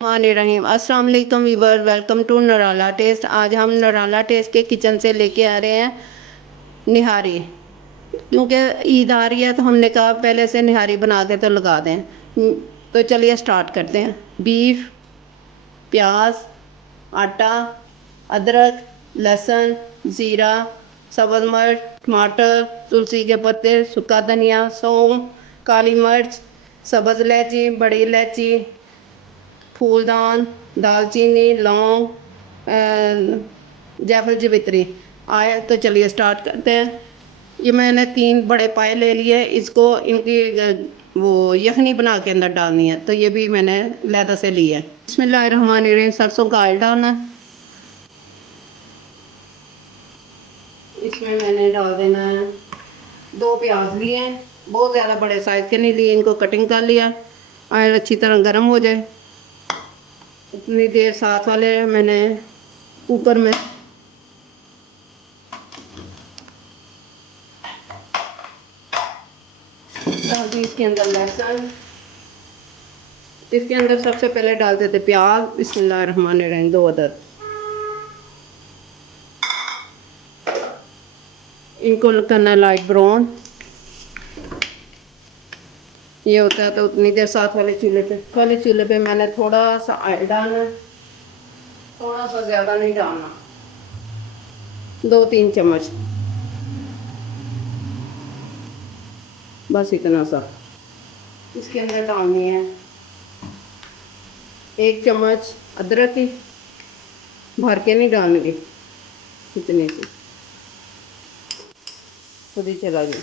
रहीम अस्सलाम वालेकुम Weaver, welcome to नराला test. आज हम नराला टेस्ट के किचन से लेके आ रहे हैं निहारी। क्योंकि ईद आ रही है तो हमने कहा पहले से निहारी बना के तो लगा दें। तो चलिए स्टार्ट करते हैं। बीफ, प्याज, आटा, अदरक, लहसुन, ज़ीरा, सब्ज़ मिर्च, टमाटर, तुलसी के पत्ते, सूखा धनिया, सौंफ, काली मिर्च, सब्ज़ इलायची, बड़ी इलायची, फूलदान, दालचीनी, लौंग, जायफल, जावित्री। आए तो चलिए स्टार्ट करते हैं। ये मैंने 3 बड़े पाए ले लिए। इसको इनकी वो यखनी बना के अंदर डालनी है, तो ये भी मैंने लैदा से ली है। बिस्मिल्लाहिर्रहमानिर्रहीम। सरसों का ऑयल डालना है। इसमें मैंने डाल देना है 2 प्याज लिए हैं, बहुत ज़्यादा बड़े साइज़ के नहीं लिए, इनको कटिंग कर लिया। ऑयल अच्छी तरह गर्म हो जाए उतनी देर साथ वाले मैंने कुकर में डाल दी। इसके अंदर लहसुन, इसके अंदर सबसे पहले डाल देते प्याज। बिस्मिल्लाहिर्रहमानिर्रहीम। 2 अदद इनको करना लाइट ब्राउन। ये होता है तो उतनी देर साथ वाले चूल्हे पे मैंने थोड़ा सा ऑयल डालना, थोड़ा सा, ज़्यादा नहीं डालना, 2-3 चम्मच, बस इतना सा। इसके अंदर डालनी है 1 चम्मच अदरक की, भर के नहीं डालनी, इतनी सी खुद ही चला गया।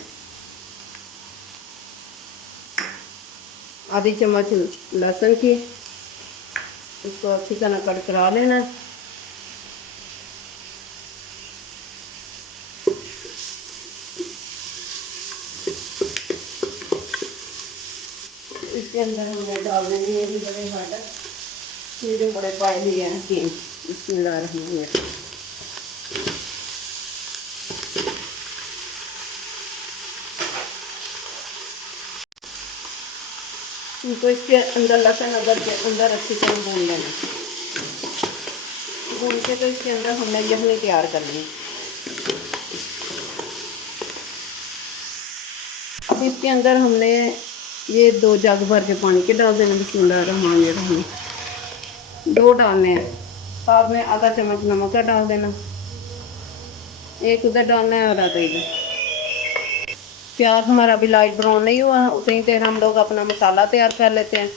आधी चम्मच लहसुन की, इसको अच्छी तरह कट करा लेना। इसके अंदर हमने डाल देंगे ये भी बड़े मटर, ये जो बड़े पाए लिए हैं 3। बिस्मिल्लाहिर्रहमानिर्रहीम। इनको इसके अंदर लहसुन अदरक के अंदर अच्छी तरह भून लेना। भून के तो इसके अंदर हमने यखनी तैयार करनी। अब इसके अंदर हमने ये 2 जग भर के पानी के डाल देना। बिस्मिल्लाहिर्रहमानिर्रहीम। 2 डालने हैं, साथ में आधा चम्मच नमक का डाल देना। एक उधर डालना है और आधा इधर। प्याज हमारा अभी लाइट ब्राउन नहीं हुआ, उतनी देर हम लोग अपना मसाला तैयार कर लेते हैं।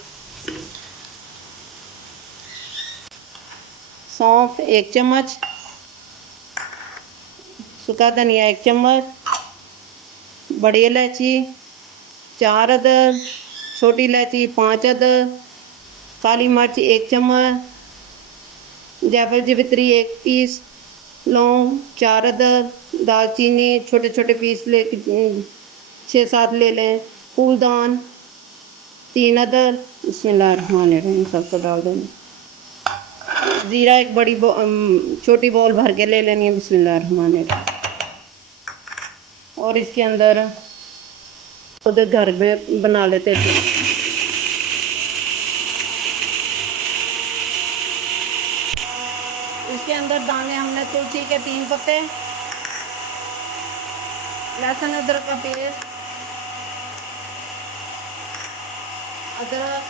सौंफ 1 चम्मच, सूखा धनिया 1 चम्मच, बड़ी इलायची 4 अदद, छोटी इलायची 5 अदद, काली मिर्च 1 चम्मच, जायफल जावित्री 1 पीस, लौंग 4 अदद, दालचीनी छोटे छोटे पीस ले 6-7 ले लें, फूलदान 3 अदद। बिस्मिल्लाहिर्रहमानिर्रहीम। सबको डाल देंगे। ज़ीरा एक छोटी बॉल भर के ले लेनी है। बिस्मिल्लाहिर्रहमानिर्रहीम। और इसके अंदर उधर घर में बना लेते थे। इसके अंदर डालने हमने तुलसी के 3 पत्ते, लहसुन अदरक का पेस्ट, अदरक।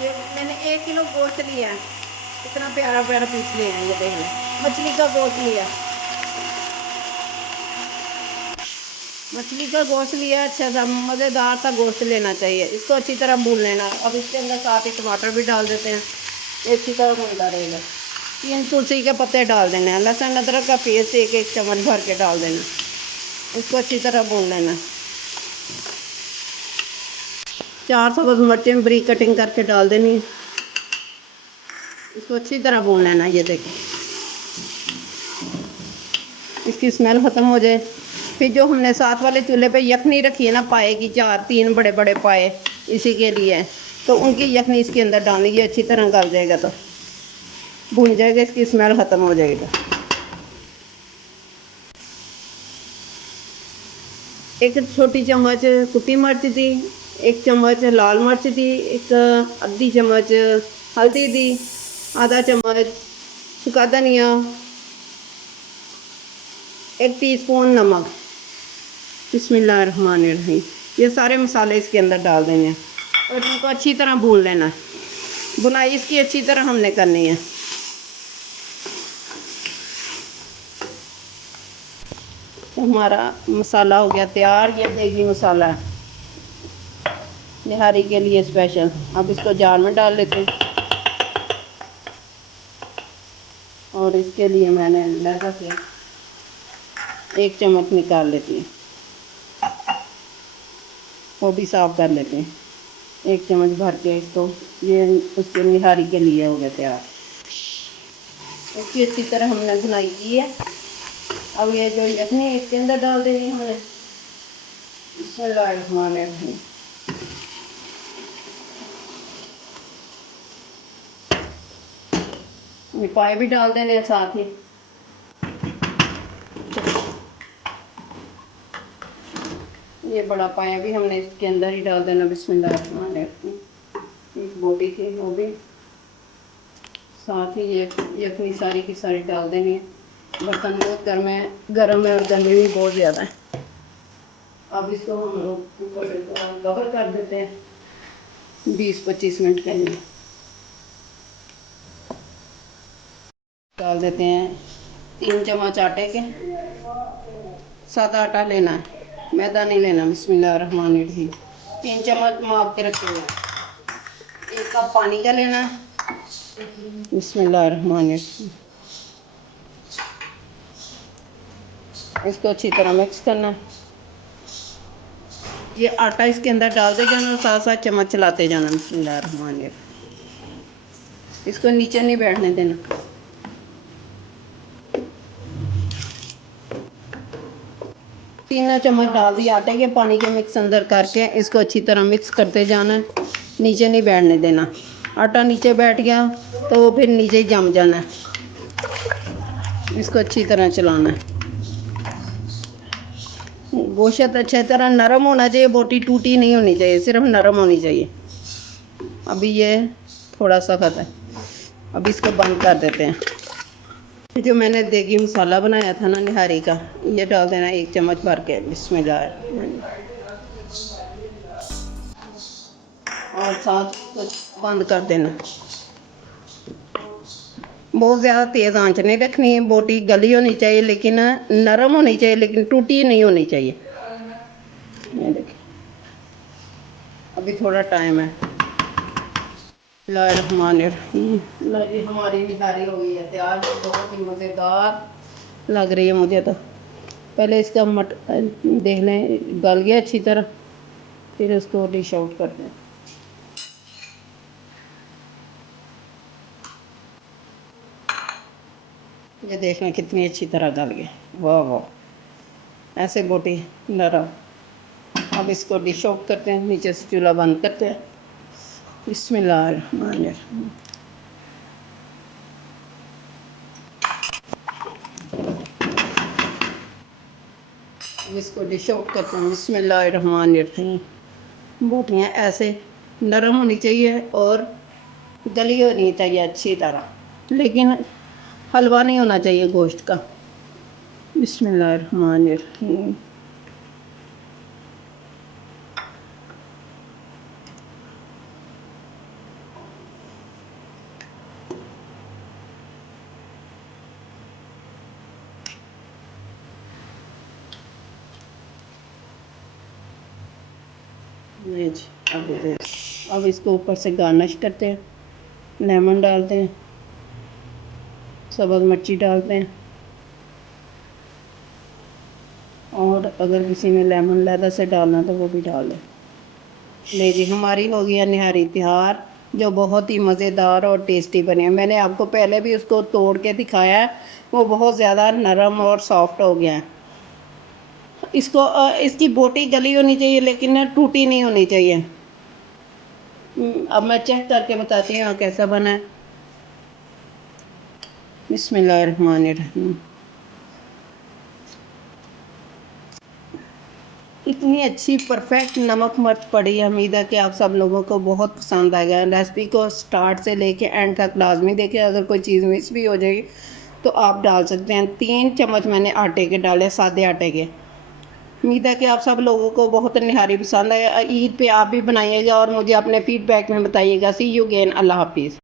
ये मैंने 1 किलो गोश्त लिया है, इतना प्यारा प्यारा पीस लिया है। ये देख लें, मछली का गोश्त लिया, मछली का गोश्त लिया। अच्छा सा मज़ेदार सा गोश्त लेना चाहिए। इसको अच्छी तरह भून लेना। अब इसके अंदर साथ ही टमाटर भी डाल देते हैं, अच्छी तरह भूनता रहेगा। 3 तुलसी के पत्ते डाल देने हैं, लहसुन अदरक का पेस्ट 1-1 चम्मच भर के डाल देना। इसको अच्छी तरह भून लेना। 4 सब्ज़ मिर्चें बारीक कटिंग करके डाल देनी। इसको अच्छी तरह भून लेना। ये देखें, इसकी स्मेल ख़त्म हो जाए। फिर जो हमने साथ वाले चूल्हे पे यखनी रखी है ना, पाए की 3 बड़े बड़े पाए इसी के लिए, तो उनकी यखनी इसके अंदर डालनी। ये अच्छी तरह गल जाएगा तो भून जाएगा, इसकी स्मेल ख़त्म हो जाएगी। एक छोटी चम्मच कुटी मिर्च थी, एक चम्मच लाल मिर्च दी, एक आधी चम्मच हल्दी दी, आधा चम्मच सुखा धनिया, 1 टीस्पून नमक। बिस्मिल्लाहिर्रहमानिर्रहीम। ये सारे मसाले इसके अंदर डाल देने हैं और इनको अच्छी तरह भून लेना है। बुनाई इसकी अच्छी तरह हमने करनी है। हमारा मसाला हो गया तैयार। ये देगी मसाला है निहारी के लिए स्पेशल। अब इसको जार में डाल लेते हैं और इसके लिए मैंने लहदा से 1 चम्मच निकाल लेती हूँ, वो भी साफ कर लेते हैं। 1 चम्मच भर के इसको, ये उसके निहारी के लिए हो गया तैयार। इसकी अच्छी तरह हमने भुनाई की है। अब ये जो यखनी इसके अंदर डाल देनी है हमने। बिस्मिल्लाहिर्रहमानिर्रहीम। पाए भी डाल देने हैं साथ ही। ये बड़ा पाया भी हमने इसके अंदर ही डाल देना। बिस्मिल्लाहिर्रहमानिर्रहीम। एक बोटी थी वो भी साथ ही ये यखनी सारी की सारी डाल देनी है। बर्तन बहुत गर्म है और गर्मी भी बहुत ज़्यादा है। अब इसको हम लोग ऊपर से कवर कर देते हैं 20-25 मिनट के लिए। डाल देते हैं 3 चम्मच आटे के। सादा आटा लेना है, मैदा नहीं लेना। बिस्मिल्लाहिर्रहमानिर्रहीम। 3 चम्मच माप के रखे हुए हैं। 1 कप पानी का लेना है। बिस्मिल्लाहिर्रहमानिर्रहीम। इसको अच्छी तरह मिक्स करना है। ये आटा इसके अंदर डाल दे जाना और साथ साथ चम्मच चलाते जाना। बिस्मिल्लाहिर्रहमानिर्रहीम। इसको नीचे नहीं बैठने देना। तीन चम्मच डाल दिए आटे के पानी के मिक्स अंदर करके इसको अच्छी तरह मिक्स करते जाना है। नीचे नहीं बैठने देना। आटा नीचे बैठ गया तो फिर नीचे ही जम जाना है। इसको अच्छी तरह चलाना है। गोश्त अच्छी तरह नरम होना चाहिए, बोटी टूटी नहीं होनी चाहिए, सिर्फ नरम होनी चाहिए। अभी ये थोड़ा सख्त है। अब इसको बंद कर देते हैं। जो मैंने देगी मसाला बनाया था ना निहारी का, ये डाल देना 1 चम्मच भर के। बिस्मिल्लाह। और साथ बंद कर देना। बहुत ज़्यादा तेज़ आंच नहीं रखनी है। बोटी गली होनी चाहिए लेकिन नरम होनी चाहिए, लेकिन टूटी नहीं होनी चाहिए। ये देखिए अभी थोड़ा टाइम है। बिस्मिल्लाहिर्रहमानिर्रहीम। हमारी निहारी हो गई है तैयार। बहुत ही मज़ेदार लग रही है मुझे तो। पहले इसका देख लें गल गया अच्छी तरह, फिर उसको डिश आउट करते हैं। ये देखना कितनी अच्छी तरह गल गया। वाह वाह, ऐसे बोटी नरम। अब इसको डिश आउट करते हैं, नीचे से चूल्हा बंद करते हैं। बिस्मिल्लाहिर्रहमानिर्रहीम। इसको डिश आउट करते हैं। बिस्मिल्लाहिर्रहमानिर्रहीम। बोटियाँ ऐसे नरम होनी चाहिए और गली होनी चाहिए अच्छी तरह, लेकिन हलवा नहीं होना चाहिए गोश्त का। बिस्मिल्लाहिर्रहमानिर्रहीम। अब इसको ऊपर से गार्निश करते हैं। लेमन डालते हैं, सब्ज़ मिर्ची डालते हैं, और अगर किसी ने लेमन लहदा से डालना तो वो भी डाल दें। ले जी, हमारी हो गई है निहारी तैयार, जो बहुत ही मज़ेदार और टेस्टी बनी है। मैंने आपको पहले भी उसको तोड़ के दिखाया है, वो बहुत ज़्यादा नरम और सॉफ्ट हो गया है। इसको इसकी बोटी गली होनी चाहिए लेकिन टूटी नहीं होनी चाहिए। अब मैं चेक करके बताती हूँ कैसा बना है। बिस्मिल्लाहिर्रहमानिर्रहीम। इतनी अच्छी परफेक्ट नमक मिर्च पड़ी है। उम्मीद है कि आप सब लोगों को बहुत पसंद आएगा। रेसिपी को स्टार्ट से लेके एंड तक लाजमी देखें। अगर कोई चीज़ मिस भी हो जाएगी तो आप डाल सकते हैं। 3 चम्मच मैंने आटे के डाले, सादे आटे के। उम्मीद है कि आप सब लोगों को बहुत निहारी पसंद है। ईद पे आप भी बनाइएगा और मुझे अपने फीडबैक में बताइएगा। सी यू अगेन। अल्लाह हाफिज़।